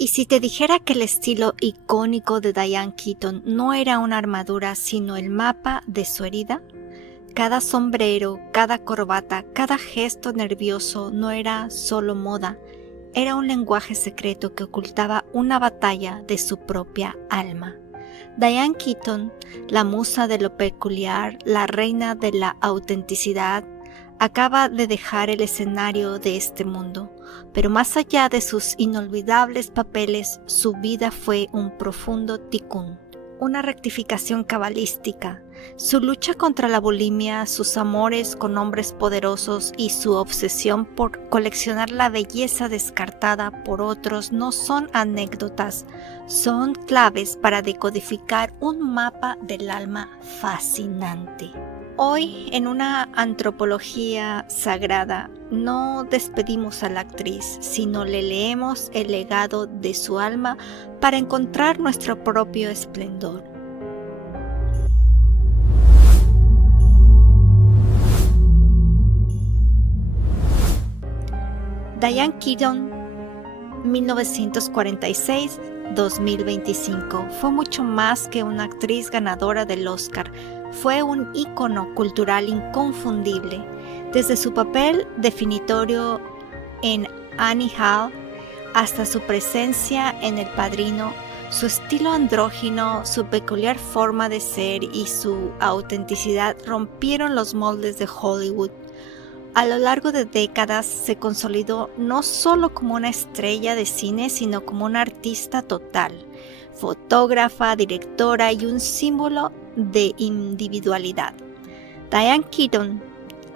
¿Y si te dijera que el estilo icónico de Diane Keaton no era una armadura, sino el mapa de su herida? Cada sombrero, cada corbata, cada gesto nervioso no era solo moda, era un lenguaje secreto que ocultaba una batalla de su propia alma. Diane Keaton, la musa de lo peculiar, la reina de la autenticidad, acaba de dejar el escenario de este mundo, pero más allá de sus inolvidables papeles, su vida fue un profundo tikkun, una rectificación cabalística. Su lucha contra la bulimia, sus amores con hombres poderosos y su obsesión por coleccionar la belleza descartada por otros no son anécdotas, son claves para decodificar un mapa del alma fascinante. Hoy, en una antropología sagrada, no despedimos a la actriz, sino le leemos el legado de su alma para encontrar nuestro propio esplendor. Diane Keaton, 1946-2025, fue mucho más que una actriz ganadora del Oscar. Fue un ícono cultural inconfundible, desde su papel definitorio en Annie Hall hasta su presencia en El Padrino. Su estilo andrógino, su peculiar forma de ser y su autenticidad rompieron los moldes de Hollywood. A lo largo de décadas se consolidó no solo como una estrella de cine, sino como una artista total, fotógrafa, directora y un símbolo de individualidad. Diane Keaton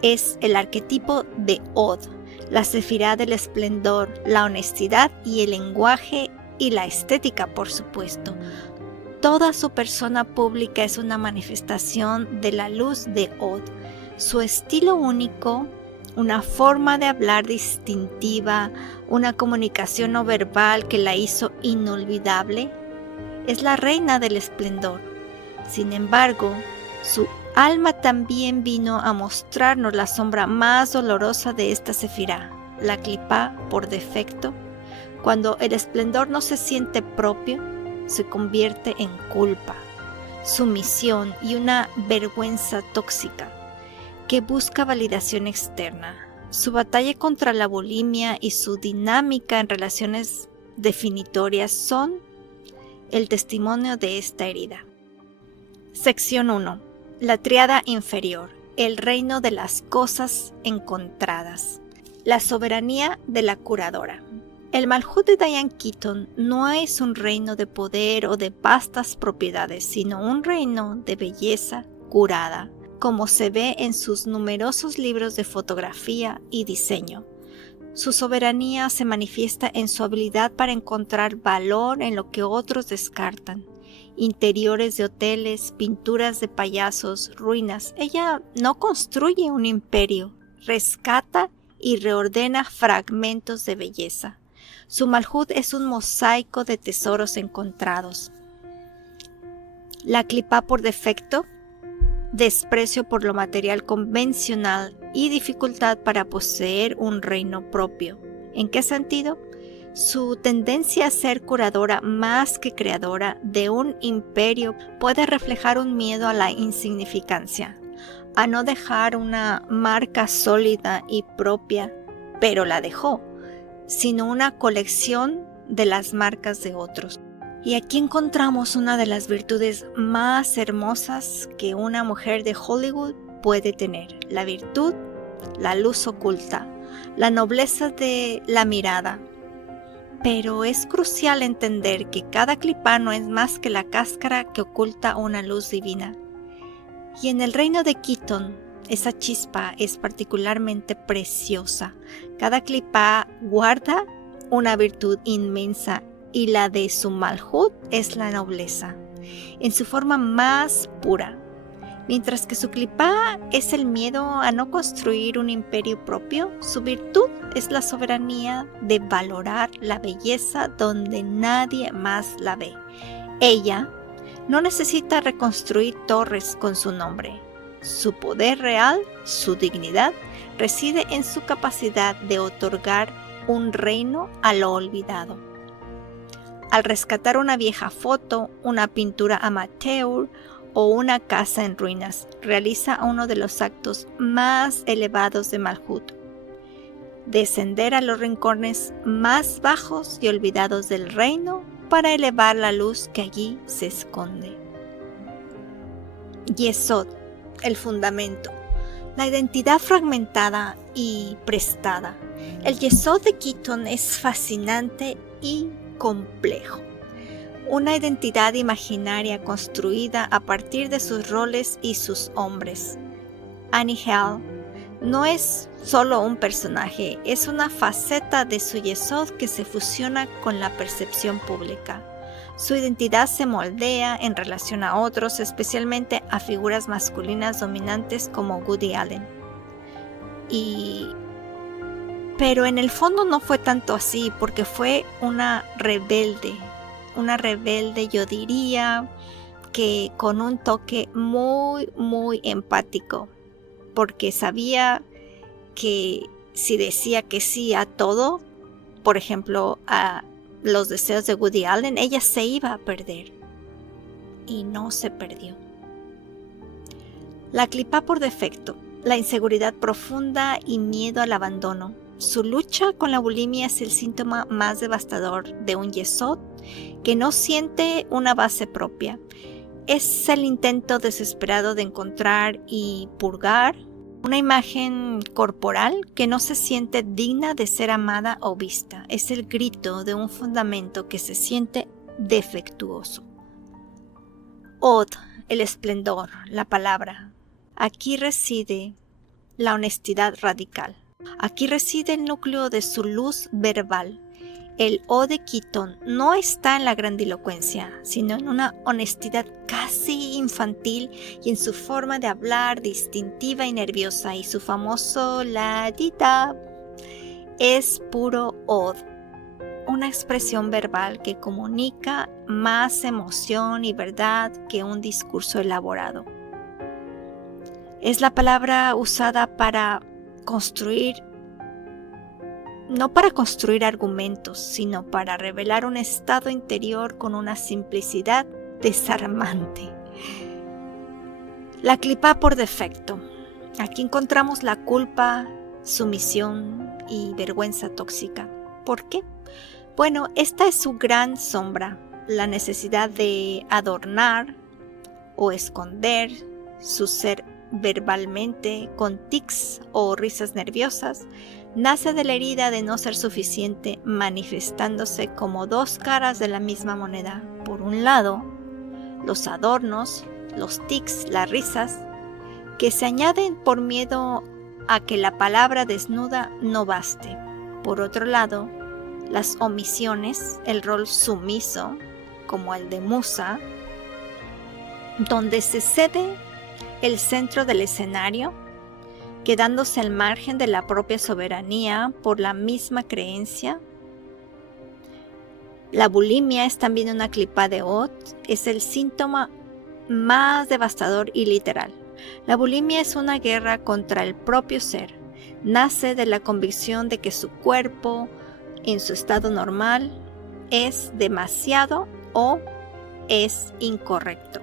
es el arquetipo de Od, la sefirá del esplendor, la honestidad y el lenguaje y la estética, por supuesto. Toda su persona pública es una manifestación de la luz de Od. Su estilo único, una forma de hablar distintiva, una comunicación no verbal que la hizo inolvidable, es la reina del esplendor. Sin embargo, su alma también vino a mostrarnos la sombra más dolorosa de esta sefirá, la clipá por defecto. Cuando el esplendor no se siente propio, se convierte en culpa, sumisión y una vergüenza tóxica que busca validación externa. Su batalla contra la bulimia y su dinámica en relaciones definitorias son el testimonio de esta herida. Sección 1. La tríada inferior, el reino de las cosas encontradas. La soberanía de la curadora. El Malhut de Diane Keaton no es un reino de poder o de vastas propiedades, sino un reino de belleza curada, como se ve en sus numerosos libros de fotografía y diseño. Su soberanía se manifiesta en su habilidad para encontrar valor en lo que otros descartan. Interiores de hoteles, pinturas de payasos, ruinas. Ella no construye un imperio, rescata y reordena fragmentos de belleza. Su Malhut es un mosaico de tesoros encontrados. La clipá por defecto, desprecio por lo material convencional y dificultad para poseer un reino propio. ¿En qué sentido? Su tendencia a ser curadora más que creadora de un imperio puede reflejar un miedo a la insignificancia, a no dejar una marca sólida y propia, pero la dejó, sino una colección de las marcas de otros. Y aquí encontramos una de las virtudes más hermosas que una mujer de Hollywood puede tener: la virtud, la luz oculta, la nobleza de la mirada. Pero es crucial entender que cada clipá no es más que la cáscara que oculta una luz divina. Y en el reino de Keaton, esa chispa es particularmente preciosa. Cada clipá guarda una virtud inmensa y la de su Malhut es la nobleza, en su forma más pura. Mientras que su clipá es el miedo a no construir un imperio propio, su virtud es la soberanía de valorar la belleza donde nadie más la ve. Ella no necesita reconstruir torres con su nombre. Su poder real, su dignidad, reside en su capacidad de otorgar un reino a lo olvidado. al rescatar una vieja foto, una pintura amateur o una casa en ruinas, realiza uno de los actos más elevados de Malhut: descender a los rincones más bajos y olvidados del reino para elevar la luz que allí se esconde. Yesod, el fundamento, la identidad fragmentada y prestada. El Yesod de Keaton es fascinante y complejo. Una identidad imaginaria construida a partir de sus roles y sus hombres. Annie Hall no es solo un personaje, es una faceta de su Yesod que se fusiona con la percepción pública. Su identidad se moldea en relación a otros, especialmente a figuras masculinas dominantes como Woody Allen. Pero en el fondo no fue tanto así, porque fue una rebelde, yo diría que con un toque muy, muy empático, porque sabía que si decía que sí a todo, por ejemplo, a los deseos de Woody Allen, ella se iba a perder. Y no se perdió. La clipa por defecto, la inseguridad profunda y miedo al abandono. Su lucha con la bulimia es el síntoma más devastador de un Yesod que no siente una base propia. Es el intento desesperado de encontrar y purgar una imagen corporal que no se siente digna de ser amada o vista. Es el grito de un fundamento que se siente defectuoso. Od, el esplendor, la palabra. Aquí reside la honestidad radical. Aquí reside el núcleo de su luz verbal. El Od de Keaton no está en la grandilocuencia, sino en una honestidad casi infantil y en su forma de hablar distintiva y nerviosa, y su famoso la-di-da es puro Od, una expresión verbal que comunica más emoción y verdad que un discurso elaborado. Es la palabra usada para construir, no para construir argumentos, sino para revelar un estado interior con una simplicidad desarmante. La clipa por defecto. Aquí encontramos la culpa, sumisión y vergüenza tóxica. ¿Por qué? Bueno, esta es su gran sombra, la necesidad de adornar o esconder su ser verbalmente con tics o risas nerviosas. Nace de la herida de no ser suficiente, manifestándose como dos caras de la misma moneda. Por un lado, los adornos, los tics, las risas, que se añaden por miedo a que la palabra desnuda no baste. Por otro lado, las omisiones, el rol sumiso, como el de musa, donde se cede el centro del escenario, quedándose al margen de la propia soberanía por la misma creencia. La bulimia es también una clipa de Od, es el síntoma más devastador y literal. La bulimia es una guerra contra el propio ser. Nace de la convicción de que su cuerpo, en su estado normal, es demasiado o es incorrecto.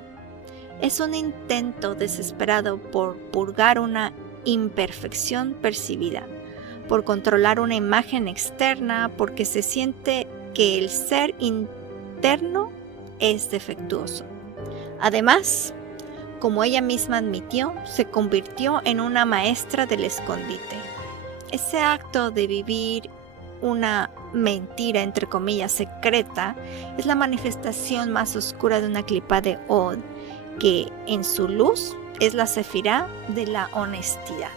Es un intento desesperado por purgar una imperfección percibida, por controlar una imagen externa, porque se siente que el ser interno es defectuoso. Además, como ella misma admitió, se convirtió en una maestra del escondite. Ese acto de vivir una mentira, entre comillas, secreta, es la manifestación más oscura de una clipa de Od, que en su luz es la sefirá de la honestidad.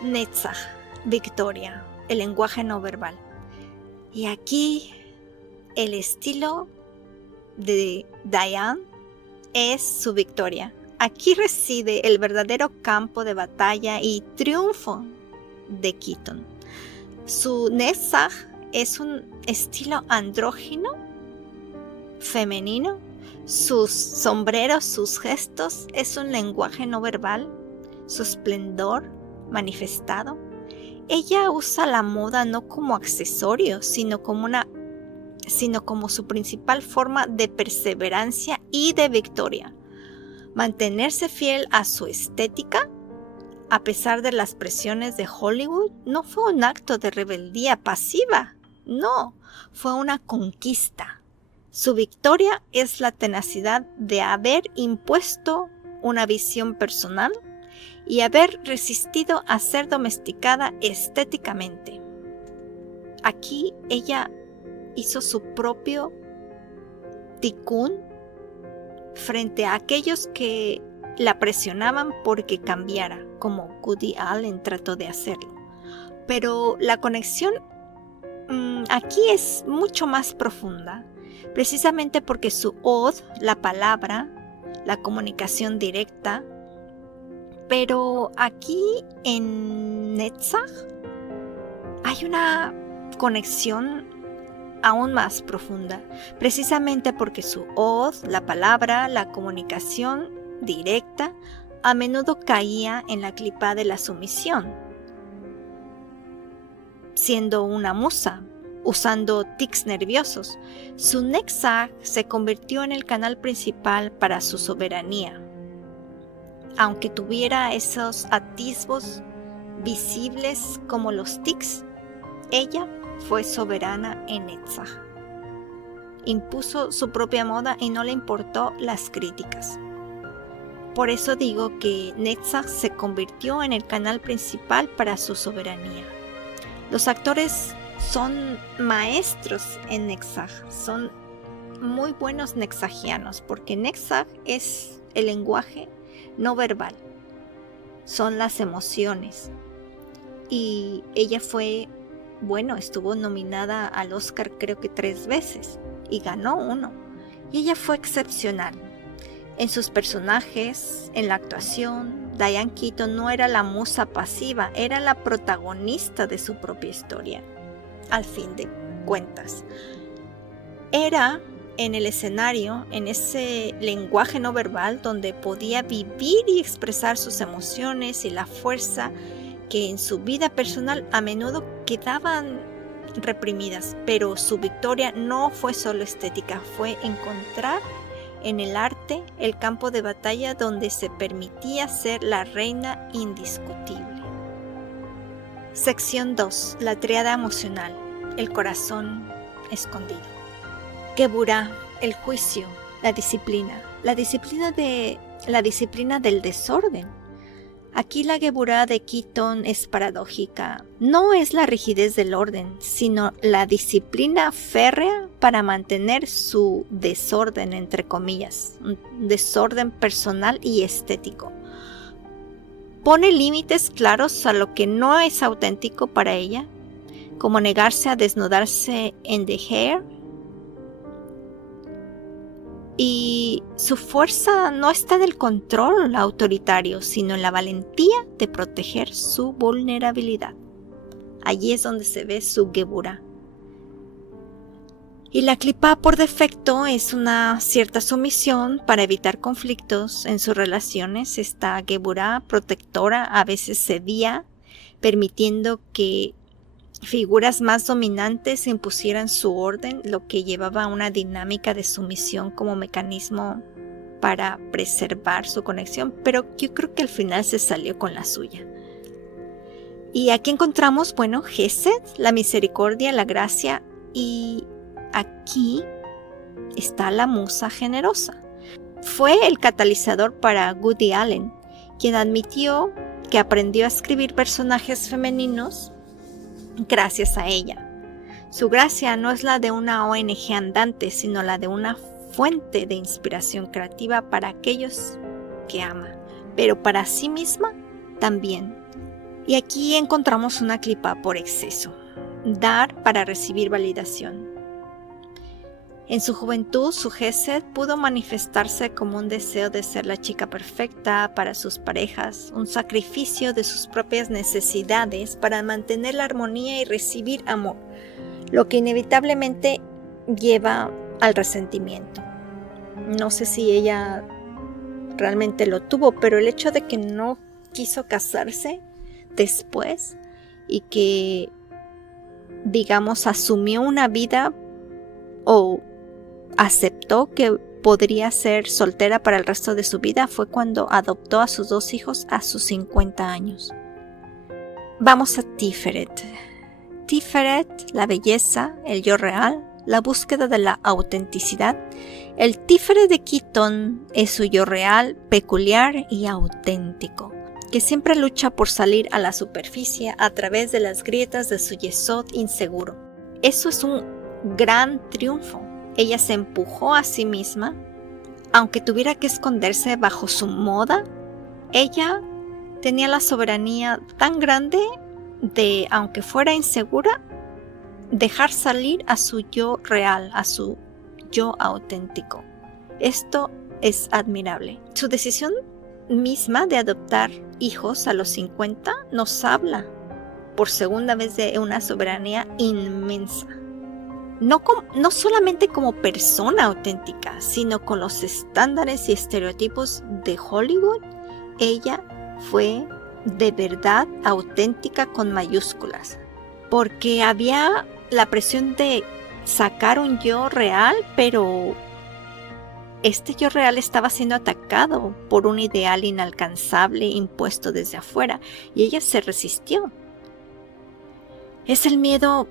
Netzach, victoria, el lenguaje no verbal. Y aquí el estilo de Dayan es su victoria. Aquí reside el verdadero campo de batalla y triunfo de Keaton. Su Netzach es un estilo andrógino, femenino. Sus sombreros, sus gestos, es un lenguaje no verbal, su esplendor manifestado. Ella usa la moda no como accesorio, sino como una sino como su principal forma de perseverancia y de victoria. Mantenerse fiel a su estética, a pesar de las presiones de Hollywood, no fue un acto de rebeldía pasiva, no, fue una conquista. Su victoria es la tenacidad de haber impuesto una visión personal y haber resistido a ser domesticada estéticamente. Aquí ella hizo su propio tikkun frente a aquellos que la presionaban porque cambiara, como Woody Allen trató de hacerlo. Pero la conexión aquí es mucho más profunda, precisamente porque su od, la palabra, la comunicación directa, pero aquí en Netzach hay una conexión aún más profunda, precisamente porque su od, la palabra, la comunicación directa, a menudo caía en la clipa de la sumisión, siendo una musa, usando tics nerviosos. Su Netzach se convirtió en el canal principal para su soberanía. Aunque tuviera esos atisbos visibles como los tics, ella fue soberana en Netzach. Impuso su propia moda y no le importó las críticas. Por eso digo que Netzach se convirtió en el canal principal para su soberanía. Los actores son maestros en Netzach, son muy buenos netzachianos, porque Netzach es el lenguaje no verbal, son las emociones. Y ella estuvo nominada al Oscar creo que 3 veces y ganó 1. Y ella fue excepcional. En sus personajes, en la actuación, Diane Keaton no era la musa pasiva, era la protagonista de su propia historia, al fin de cuentas. Era en el escenario, en ese lenguaje no verbal, donde podía vivir y expresar sus emociones y la fuerza que en su vida personal a menudo quedaban reprimidas. Pero su victoria no fue solo estética, fue encontrar en el arte el campo de batalla donde se permitía ser la reina indiscutible. Sección 2. La tríada emocional, el corazón escondido. Geburah, el juicio, la disciplina del desorden. Aquí la Geburah de Keaton es paradójica. No es la rigidez del orden, sino la disciplina férrea para mantener su desorden, entre comillas, un desorden personal y estético. Pone límites claros a lo que no es auténtico para ella, como negarse a desnudarse en The Hair. Y su fuerza no está en el control autoritario, sino en la valentía de proteger su vulnerabilidad. Allí es donde se ve su Geburah. Y la Clipá por defecto es una cierta sumisión para evitar conflictos en sus relaciones. Esta Geburah protectora a veces cedía, permitiendo que figuras más dominantes impusieran su orden, lo que llevaba a una dinámica de sumisión como mecanismo para preservar su conexión, pero yo creo que al final se salió con la suya. Y aquí encontramos, Gesed, la misericordia, la gracia, y aquí está la musa generosa. Fue el catalizador para Woody Allen, quien admitió que aprendió a escribir personajes femeninos gracias a ella. Su gracia no es la de una ONG andante, sino la de una fuente de inspiración creativa para aquellos que ama, pero para sí misma también. Y aquí encontramos una Clipá por exceso, dar para recibir validación. En su juventud, su Gesed pudo manifestarse como un deseo de ser la chica perfecta para sus parejas, un sacrificio de sus propias necesidades para mantener la armonía y recibir amor, lo que inevitablemente lleva al resentimiento. No sé si ella realmente lo tuvo, pero el hecho de que no quiso casarse después y que, asumió una vida o aceptó que podría ser soltera para el resto de su vida fue cuando adoptó a sus 2 hijos a sus 50 años. Vamos a Tiferet. Tiferet, la belleza, el yo real, la búsqueda de la autenticidad. El Tiferet de Keaton es su yo real, peculiar y auténtico, que siempre lucha por salir a la superficie a través de las grietas de su yesod inseguro. Eso es un gran triunfo. Ella se empujó a sí misma, aunque tuviera que esconderse bajo su moda. Ella tenía la soberanía tan grande de, aunque fuera insegura, dejar salir a su yo real, a su yo auténtico. Esto es admirable. Su decisión misma de adoptar hijos a los 50 nos habla por segunda vez de una soberanía inmensa. No solamente como persona auténtica, sino con los estándares y estereotipos de Hollywood. Ella fue de verdad auténtica con mayúsculas, porque había la presión de sacar un yo real, pero este yo real estaba siendo atacado por un ideal inalcanzable impuesto desde afuera, y ella se resistió. Es el miedo.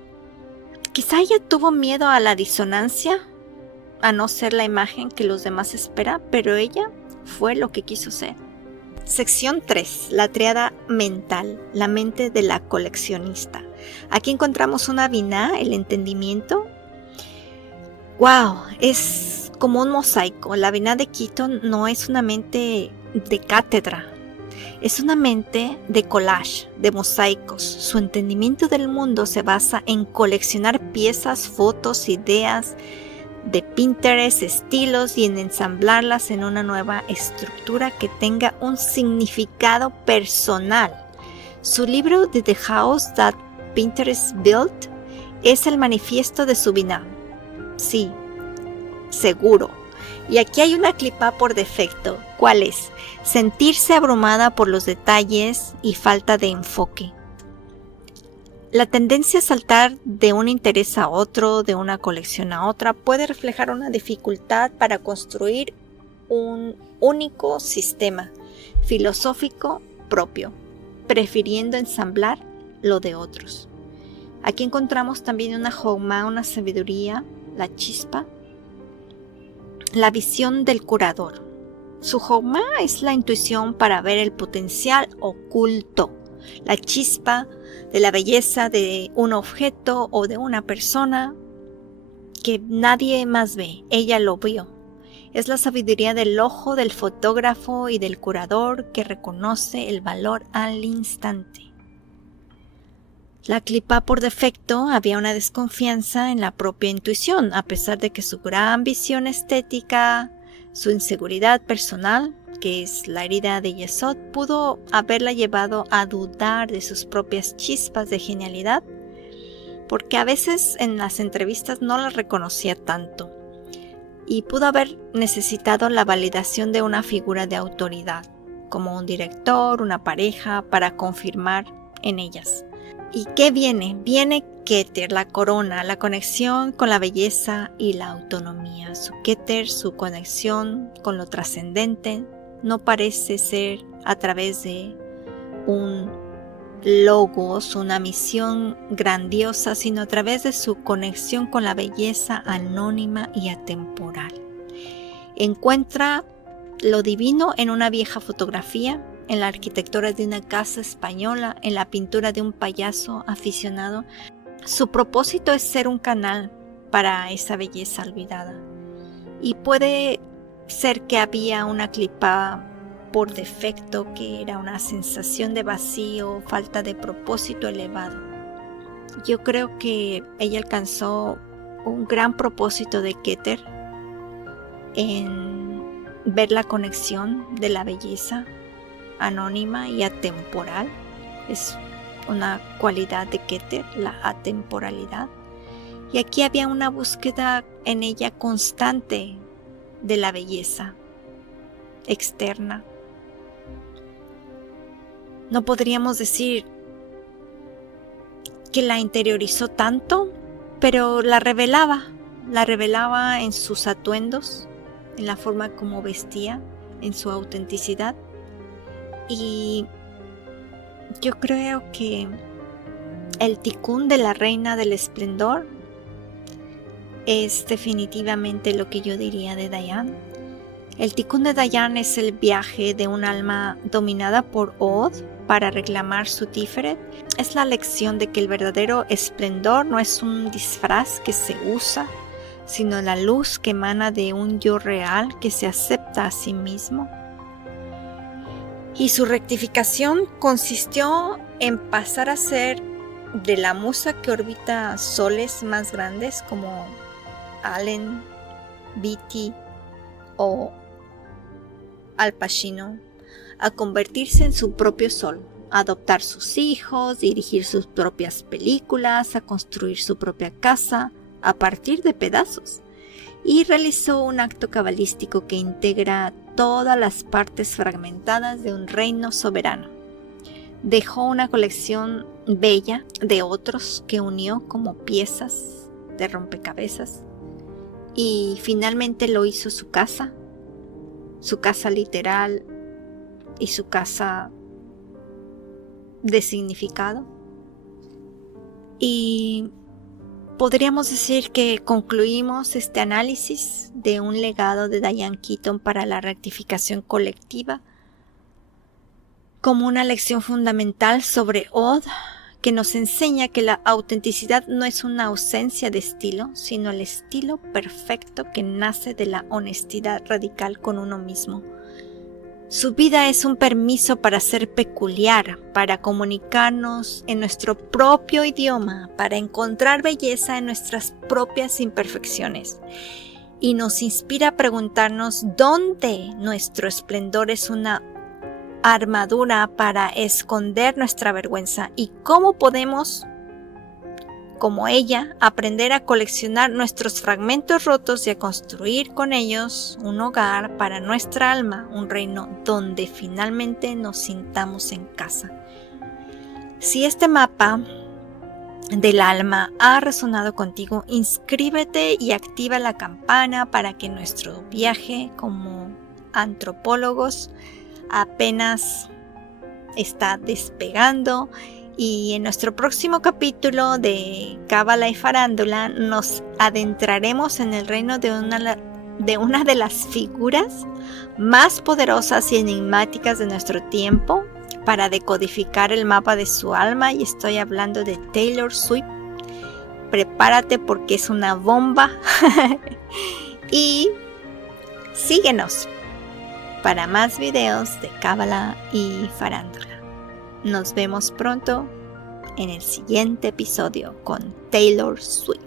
Quizá ella tuvo miedo a la disonancia, a no ser la imagen que los demás esperan, pero ella fue lo que quiso ser. Sección 3. La tríada mental, la mente de la coleccionista. Aquí encontramos una Binah, el entendimiento. ¡Wow! Es como un mosaico. La Binah de Keaton no es una mente de cátedra. Es una mente de collage, de mosaicos. Su entendimiento del mundo se basa en coleccionar piezas, fotos, ideas de Pinterest, estilos, y en ensamblarlas en una nueva estructura que tenga un significado personal. Su libro The House That Pinterest Built es el manifiesto de su Binah. Sí, seguro. Y aquí hay una clipa por defecto. ¿Cuál es? Sentirse abrumada por los detalles y falta de enfoque. La tendencia a saltar de un interés a otro, de una colección a otra, puede reflejar una dificultad para construir un único sistema filosófico propio, prefiriendo ensamblar lo de otros. Aquí encontramos también una jogma, una sabiduría, la chispa, la visión del curador. Su jogma es la intuición para ver el potencial oculto, la chispa de la belleza de un objeto o de una persona que nadie más ve. Ella lo vio. Es la sabiduría del ojo del fotógrafo y del curador que reconoce el valor al instante. La clipa por defecto había una desconfianza en la propia intuición, a pesar de que su gran visión estética, su inseguridad personal, que es la herida de Yesod, pudo haberla llevado a dudar de sus propias chispas de genialidad, porque a veces en las entrevistas no las reconocía tanto, y pudo haber necesitado la validación de una figura de autoridad, como un director, una pareja, para confirmar en ellas. ¿Y qué viene? Viene Keter, la corona, la conexión con la belleza y la autonomía. Su Keter, su conexión con lo trascendente, no parece ser a través de un logos, una misión grandiosa, sino a través de su conexión con la belleza anónima y atemporal. Encuentra lo divino en una vieja fotografía, en la arquitectura de una casa española, en la pintura de un payaso aficionado. Su propósito es ser un canal para esa belleza olvidada. Y puede ser que había una clipa por defecto, que era una sensación de vacío, falta de propósito elevado. Yo creo que ella alcanzó un gran propósito de Keter en ver la conexión de la belleza anónima y atemporal. Es una cualidad de Keter, la atemporalidad. Y aquí había una búsqueda en ella constante de la belleza externa. No podríamos decir que la interiorizó tanto, pero la revelaba La revelaba en sus atuendos, en la forma como vestía, en su autenticidad. Y yo creo que el ticún de la reina del esplendor es definitivamente lo que yo diría de Diane. El ticún de Diane es el viaje de un alma dominada por Od para reclamar su Tiferet. Es la lección de que el verdadero esplendor no es un disfraz que se usa, sino la luz que emana de un yo real que se acepta a sí mismo. Y su rectificación consistió en pasar a ser de la musa que orbita soles más grandes como Allen, Beatty o Al Pacino, a convertirse en su propio sol, a adoptar sus hijos, dirigir sus propias películas, a construir su propia casa a partir de pedazos. Y realizó un acto cabalístico que integra todas las partes fragmentadas de un reino soberano. Dejó una colección bella de otros que unió como piezas de rompecabezas y finalmente lo hizo su casa literal y su casa de significado. Y podríamos decir que concluimos este análisis de un legado de Diane Keaton para la rectificación colectiva como una lección fundamental sobre Od, que nos enseña que la autenticidad no es una ausencia de estilo, sino el estilo perfecto que nace de la honestidad radical con uno mismo. Su vida es un permiso para ser peculiar, para comunicarnos en nuestro propio idioma, para encontrar belleza en nuestras propias imperfecciones. Y nos inspira a preguntarnos dónde nuestro esplendor es una armadura para esconder nuestra vergüenza y cómo podemos, como ella, aprender a coleccionar nuestros fragmentos rotos y a construir con ellos un hogar para nuestra alma, un reino donde finalmente nos sintamos en casa. Si este mapa del alma ha resonado contigo, inscríbete y activa la campana para que nuestro viaje como antropólogos apenas está despegando. Y en nuestro próximo capítulo de Cábala y Farándula nos adentraremos en el reino de una de las figuras más poderosas y enigmáticas de nuestro tiempo para decodificar el mapa de su alma, y estoy hablando de Taylor Swift. Prepárate porque es una bomba. Y síguenos para más videos de Cábala y Farándula. Nos vemos pronto en el siguiente episodio con Taylor Swift.